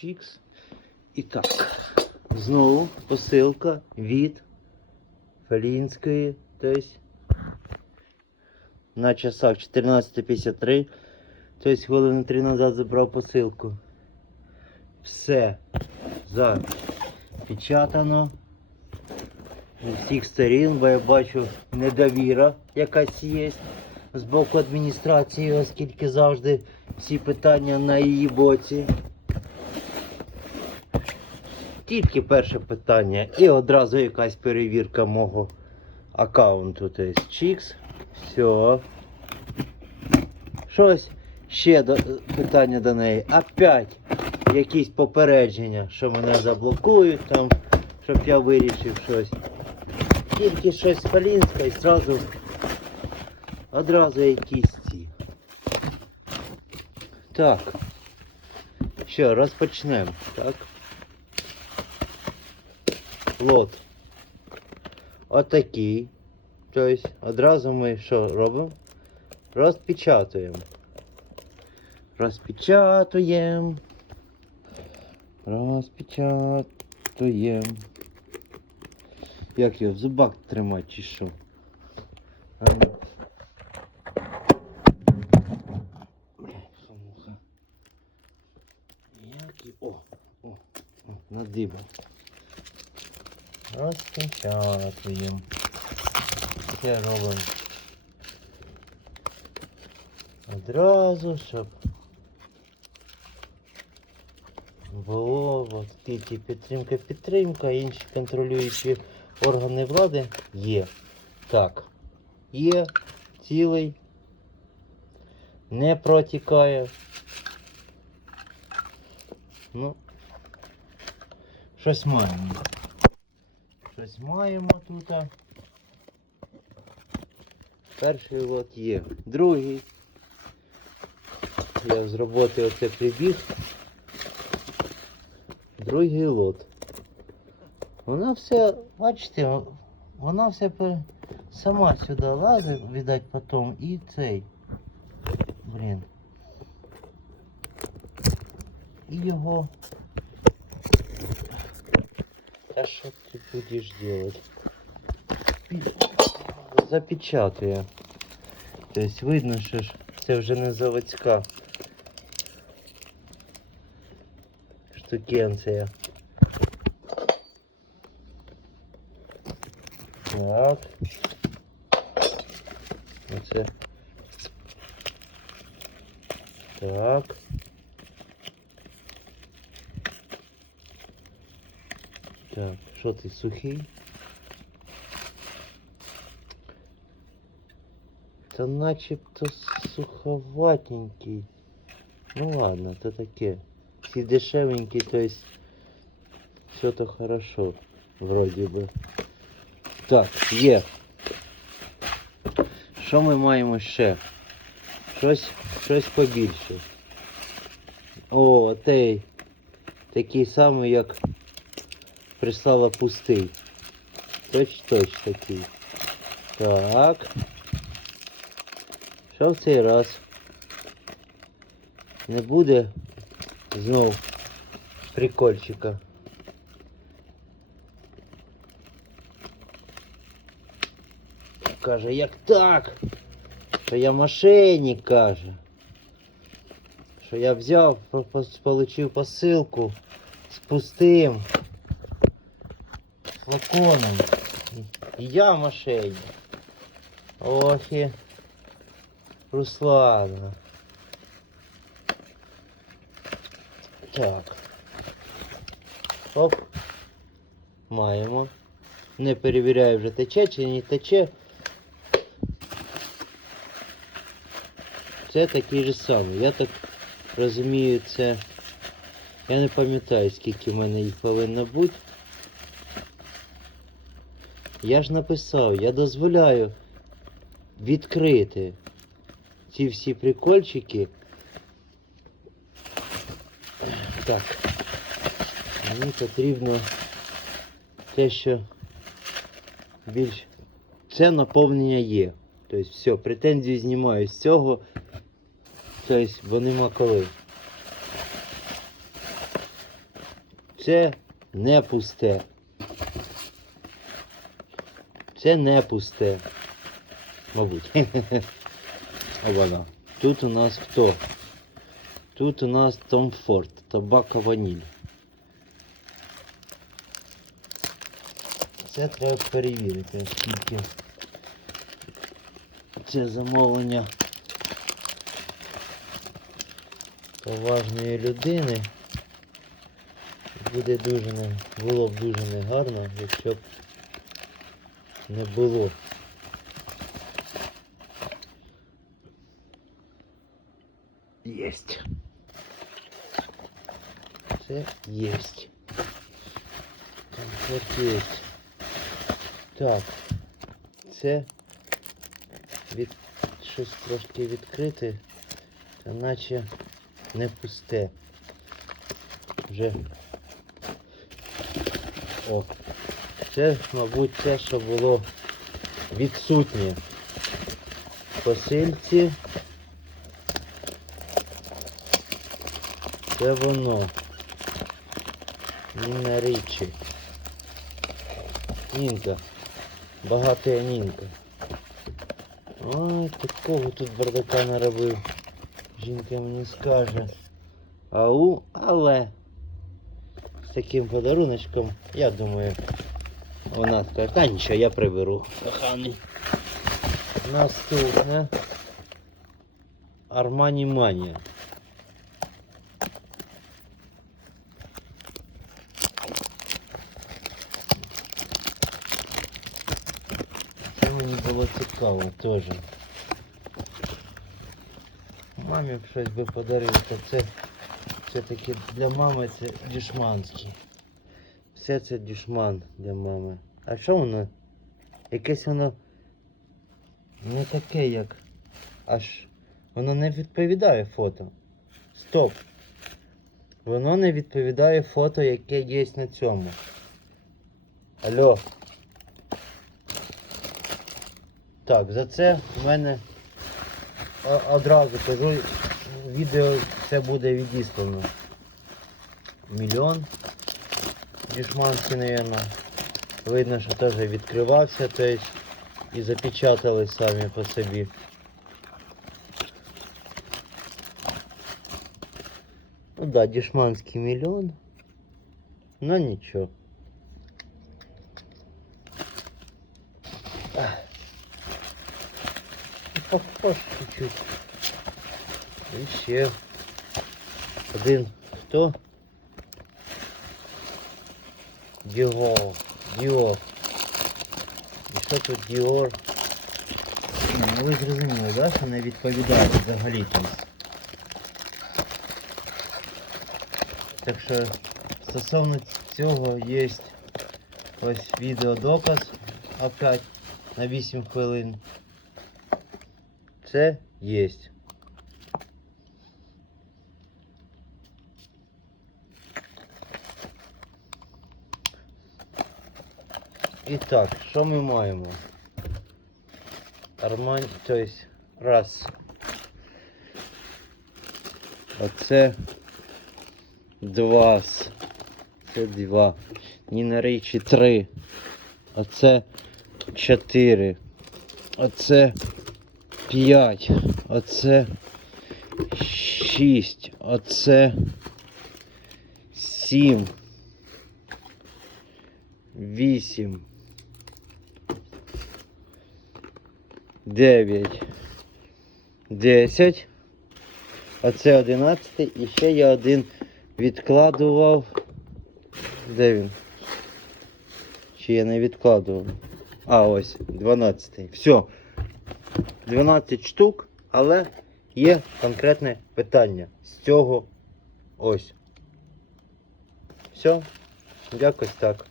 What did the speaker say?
Чікс. І так. Знову посилка від Фелінської. Тобто на часах 14.53. Тобто хвилини 3 назад забрав посилку. Все запечатано. З всіх сторін, бо я бачу недовіра якась є з боку адміністрації, оскільки завжди всі питання на її боці. Тільки перше питання і одразу якась перевірка мого аккаунту. Тобто. Все. Щось ще до, питання до неї. Опять якісь попередження, що мене заблокують там, щоб я вирішив щось. Тільки щось з і зразу одразу якісь ці. Так. Що, розпочнемо, так? Лот. Отакий. Тобто одразу ми що робимо? Розпечатуємо. Розпечатуємо. Розпечатуємо. Як його в зубах тримати чи що? Ну. Як і... О, о, о, надибав. Розпечатуємо. Це робимо. Одразу, щоб було тільки підтримка, підтримка, інші контролюючі органи влади є. Так. Є цілий. Не протікає. Ну. Щось маємо. Щось маємо тут. Перший лот є. Другий. Я з роботи оце прибіг. Другий лот. Вона все, бачите, вона все сама сюди лазить, видать, потім і цей. Блін. І його. Та що ти будеш делать? Запечатує. Тобто видно, що ж це вже не заводська штукенція. Так. Оце. Так. Так, що ти сухий? Та начебто суховатенький. Ну ладно, то таке. Всі дешевенькі, то есть все то хорошо, вроді би. Так, є. Що ми маємо ще? Щось, щось побільше. О, той такий самий, як прислала пустий. Точ точ такий. Так. Що в цей раз? Не буде знов прикольчика. Каже, як так? Що я мошенник, каже. Що я взяв, по- по- получив посилку з пустим флаконом. І я мошенник. Ох і Руслана. Так. Оп. Маємо. Не перевіряю вже тече чи не тече. Це такий же самий. Я так розумію, це. Я не пам'ятаю, скільки в мене їх повинно бути. Я ж написав, я дозволяю відкрити ці всі прикольчики. Так. Мені потрібно те, що більш це наповнення є. Тобто все, претензії знімаю з цього. Тобто, бо нема коли. Це не пусте. Це не пусте. Мабуть. Вона. Тут у нас хто? Тут у нас Том Форд, табака ваніль. Це треба перевірити, оскільки це замовлення поважної людини. Буде дуже не, було б дуже негарно, якщо б не було. Єсть. Це єсть. Комфорт єсть. Так. Це від щось трошки відкрите, та наче не пусте. Вже. О. Це, мабуть, те, що було відсутнє посильці. Це воно. Ніна Річі. Нінка. Багата Нінка. Ой, такого тут бардака наробив. Жінка мені скаже. Ау, але з таким подаруночком, я думаю, вона скаже, та нічого, я приберу. Коханий. Наступне. Армані Манія. Це мені було цікаво теж. Мамі б щось би подарив, то це все-таки для мами це дюшманський. Все це дюшман для мами. А що воно? Якесь воно не таке, як аж. Воно не відповідає фото. Стоп. Воно не відповідає фото, яке є на цьому. Алло. Так, за це в мене одразу кажу, відео це буде відіслано. Мільйон. Дішманський, мабуть. Видно, що теж відкривався, есть, і запечатали самі по собі. Ну да, дешманский миллион. Но ничего. Ах. Ну, Похож чуть-чуть. І ще один хто? Діор. Діор. І що тут Діор? Ну, ви зрозуміли, да, що не відповідає взагалі тут. Так що стосовно цього є ось відеодоказ опять на 8 хвилин. Це є. І так, що ми маємо? Армань, то есть раз. Оце два. Це два. Ніна Річі три. Оце чотири. Оце п'ять. Оце шість. Оце сім. Вісім. Дев'ять. Десять. Оце одинадцятий. І ще я один відкладував. Де він? Чи я не відкладував? А, ось, 12. Все. 12 штук, але є конкретне питання з цього ось. Все. Якось так.